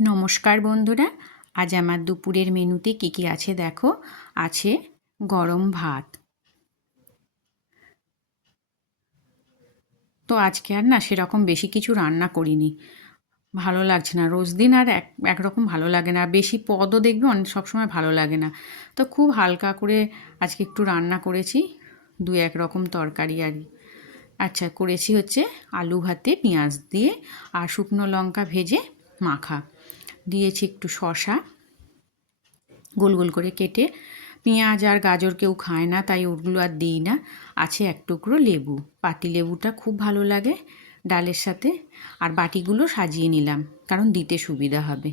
নমস্কার বন্ধুরা, আজ আমার দুপুরের মেনুতে কী কী আছে দেখো। আছে গরম ভাত। তো আজকে আর না সেরকম বেশি কিছু রান্না করিনি। ভালো লাগছে না। রোজ দিন আর এক, একরকম ভালো লাগে না। বেশি পদও দেখবে অনেক, সবসময় ভালো লাগে না। তো খুব হালকা করে আজকে একটু রান্না করেছি, দু এক রকম তরকারি আর আচ্ছা করেছি হচ্ছে আলু ভাতে পেঁয়াজ দিয়ে আর শুকনো লঙ্কা ভেজে মাখা। দিয়েছি একটু শশা গোল গোল করে কেটে। পেঁয়াজ আর গাজর কেউ খায় না, তাই ওগুলো আর দিই না। আছে এক টুকরো লেবু। পাতি লেবুটা খুব ভালো লাগে ডালের সাথে। আর বাটিগুলো সাজিয়ে নিলাম, কারণ দিতে সুবিধা হবে।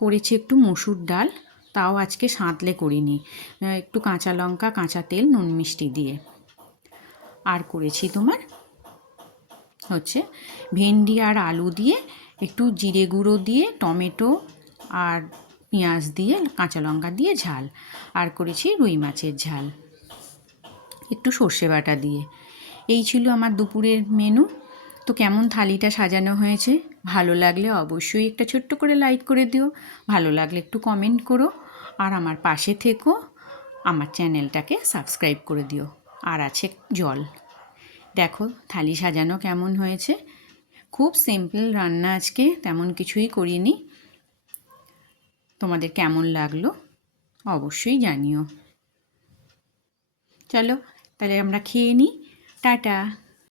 করেছি একটু মসুর ডাল, তাও আজকে সাঁতলে করিনি। একটু কাঁচা লঙ্কা, কাঁচা তেল, নুন মিষ্টি দিয়ে। আর করেছি তোমার হচ্ছে ভেন্ডি আর আলু দিয়ে একটু জিরে গুঁড়ো দিয়ে টমেটো আর পেঁয়াজ দিয়ে কাঁচা লঙ্কা দিয়ে ঝাল। আর করেছি রুই মাছের ঝাল। একটু সর্ষে বাটা দিয়ে। এই ছিল আমার দুপুরের মেনু তো কেমন থালিটা সাজানো হয়েছে? ভালো লাগলে অবশ্যই একটা ছোট্ট করে লাইক করে দিও। ভালো লাগলে একটু কমেন্ট করো। আর আমার পাশে থেকো। আমার চ্যানেলটাকে সাবস্ক্রাইব করে দিও। আর আছে জল। দেখো থালি সাজানো কেমন হয়েছে? খুব সিম্পল রান্না আজকে, তেমন কিছুই করিনি। তোমাদের কেমন লাগল অবশ্যই জানিও। চলো, তাহলে আমরা খেয়ে নিই টাটা।